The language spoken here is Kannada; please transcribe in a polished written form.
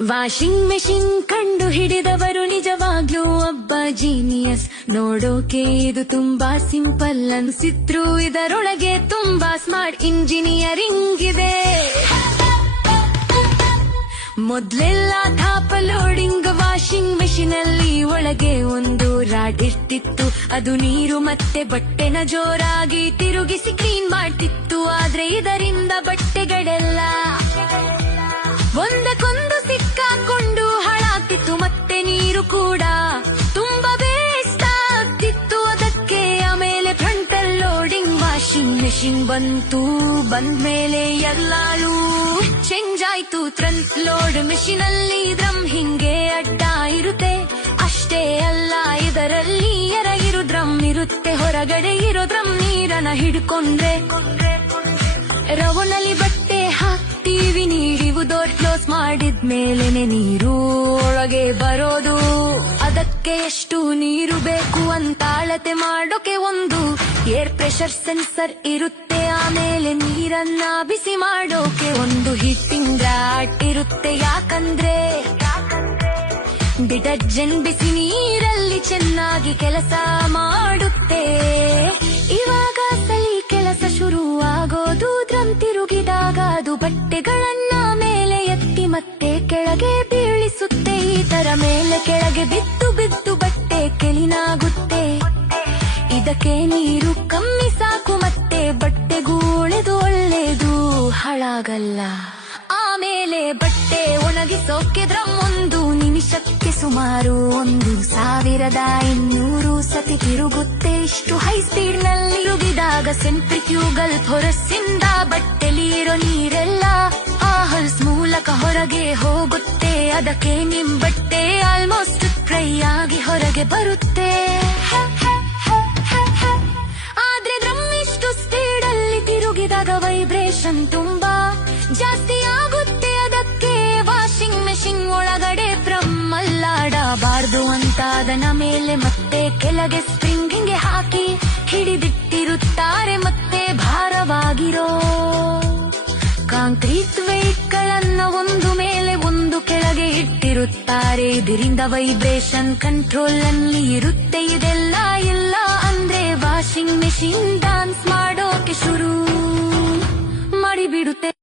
ವಾಷಿಂಗ್ ಮೆಷಿನ್ ಕಂಡು ಹಿಡಿದವರು ನಿಜವಾಗ್ಲೂ ಒಬ್ಬ ಜೀನಿಯಸ್. ನೋಡೋಕೆ ಇದು ತುಂಬಾ ಸಿಂಪಲ್ ಅನ್ಸಿದ್ರು ಇದರೊಳಗೆ ತುಂಬಾ ಸ್ಮಾರ್ಟ್ ಇಂಜಿನಿಯರಿಂಗ್ ಇದೆ. ಮೊದ್ಲೆಲ್ಲ ಟಾಪ್ ಲೋಡಿಂಗ್ ವಾಷಿಂಗ್ ಮೆಷಿನ್ ಅಲ್ಲಿ ಒಳಗೆ ಒಂದು ರಾಡ್ ಇರ್ತಿತ್ತು. ಅದು ನೀರು ಮತ್ತೆ ಬಟ್ಟೆನ ಜೋರಾಗಿ ತಿರುಗಿಸಿ ಕ್ಲೀನ್ ಮಾಡ್ತಿತ್ತು. ಆದ್ರೆ ಇದರಿಂದ ಬಟ್ಟೆಗಳೆಲ್ಲ ಒಂದಕ್ಕೊಂದು ಸಿಕ್ಕಾಕೊಂಡು ಹಾಳಾಗ್ತಿತ್ತು. ಮತ್ತೆ ನೀರು ಕೂಡ ತುಂಬಾ ವೇಸ್ಟ್ ಆಗ್ತಿತ್ತು. ಅದಕ್ಕೆ ಆಮೇಲೆ ಫ್ರಂಟಲ್ ಲೋಡಿಂಗ್ ವಾಷಿಂಗ್ ಮೆಷಿನ್ ಬಂದ್ಮೇಲೆ ಎಲ್ಲಾನು ಚೇಂಜ್ ಆಯ್ತು. ಫ್ರಂಟ್ ಲೋಡ್ ಮೆಷಿನ್ ಅಲ್ಲಿ ಡ್ರಮ್ ಹಿಂಗೆ ಅಡ್ಡ ಇರುತ್ತೆ. ಅಷ್ಟೇ ಅಲ್ಲ, ಇದರಲ್ಲಿ ಎರಗಿರೋ ಡ್ರಮ್ ಇರುತ್ತೆ. ಹೊರಗಡೆ ಇರೋ ಡ್ರಮ್ ನೀರನ್ನ ಹಿಡ್ಕೊಂಡ್ರೆ ರವನಲ್ಲಿ ಬಟ್ಟೆ ಹಾಕ್ತೀವಿ. ನೀಡಿವು ಡೋರ್ ಕ್ಲೋಸ್ ಮಾಡಿದ್ಮೇಲೆನೆ ನೀರು ಒಳಗೆ ಬರೋದು. ಅದಕ್ಕೆ ಎಷ್ಟು ನೀರು ಬೇಕು ಅಂತ ಅಳತೆ ಮಾಡೋಕೆ ಒಂದು ಏರ್ ಪ್ರೆಷರ್ ಸೆನ್ಸರ್ ಇರುತ್ತೆ. ಆಮೇಲೆ ನೀರನ್ನ ಬಿಸಿ ಮಾಡೋಕೆ ಒಂದು ಹೀಟಿಂಗ್ ರಾಡ್ ಇರುತ್ತೆ. ಯಾಕಂದ್ರೆ ಡಿಟರ್ಜೆಂಟ್ ಬಿಸಿ ನೀರಲ್ಲಿ ಚೆನ್ನಾಗಿ ಕೆಲಸ ಮಾಡುತ್ತೆ. ಇವಾಗ ಸಲಿ ಕೆಲಸ ಶುರು ಆಗೋದು. ಡ್ರಮ್ ತಿರುಗಿದಾಗ ಅದು ಬಟ್ಟೆಗಳನ್ನ ಮೇಲೆ ಎತ್ತಿ ಮತ್ತೆ ಕೆಳಗೆ ಬೀಳಿಸುತ್ತೆ. ಈ ತರ ಮೇಲೆ ಕೆಳಗೆ ಬಿದ್ದು ಬಿದ್ದು ಬಟ್ಟೆ ಕೆಲಿನಾಗುತ್ತೆ. ಇದಕ್ಕೆ ನೀರು ಕಮ್ಮಿ ಸಾಕು, ಮತ್ತೆ ಬಟ್ಟೆಗೂ ಉಳಿದು ಒಳ್ಳೇದು, ಹಾಳಾಗಲ್ಲ. ಆಮೇಲೆ ಬಟ್ಟೆ ಒಣಗಿಸೋಕೆ ಡ್ರಮ್ ಒಂದು ನಿಮಿಷಕ್ಕೆ ಸುಮಾರು 1200 ಸತಿ ತಿರುಗುತ್ತೆ. ಇಷ್ಟು ಹೈ ಸ್ಪೀಡ್ ನಲ್ಲಿ ತಿರುಗಿದಾಗ ಸೆಂಟ್ರಿಫ್ಯೂಗಲ್ ಫೋರ್ಸ್ನಿಂದ ಬಟ್ಟೆಲಿರೋ ನೀರೆಲ್ಲ ಆ ಹೋಲ್ಸ್ ಮೂಲಕ ಹೊರಗೆ ಹೋಗುತ್ತೆ. ಅದಕ್ಕೆ ನಿಮ್ ಬಟ್ಟೆ ಆಲ್ಮೋಸ್ಟ್ ಡ್ರೈ ಆಗಿ ಹೊರಗೆ ಬರುತ್ತೆ. ಆದ್ರೆ ಡ್ರಮ್ ಇಷ್ಟು ಸ್ಪೀಡ್ ಅಲ್ಲಿ ತಿರುಗಿದಾಗ ವೈಬ್ರೇಷನ್ ತುಂಬಾ ಜಾಸ್ತಿ ಆಗುತ್ತೆ. ಅದಕ್ಕೆ ವಾಷಿಂಗ್ ಮೆಷಿನ್ ಒಳಗಡೆ ಡ್ರಮ್ ಅಲ್ಲಾಡಬಾರ್ದು ಅಂತ ಅದನ್ನ ಮೇಲೆ ಮತ್ತೆ ಕೆಳಗೆ ಸ್ಪ್ರಿಂಗಿಂಗ್ಗೆ ಹಾಕಿ ಹಿಡಿದಿಟ್ಟಿರುತ್ತಾರೆ. ಮತ್ತೆ ಭಾರವಾಗಿರೋ ಕಾಂಕ್ರೀಟ್ ವೆಯ್ಟ್ ಗಳನ್ನ ಒಂದು ಮೇಲೆ ಒಂದು ಕೆಳಗೆ ಇಟ್ಟಿರುತ್ತಾರೆ. ಇದರಿಂದ ವೈಬ್ರೇಷನ್ ಕಂಟ್ರೋಲ್ ಅಲ್ಲಿ ಇರುತ್ತೆ. ಇದೆಲ್ಲ ಇಲ್ಲ ಅಂದ್ರೆ ವಾಷಿಂಗ್ ಮೆಷಿನ್ ಡಾನ್ಸ್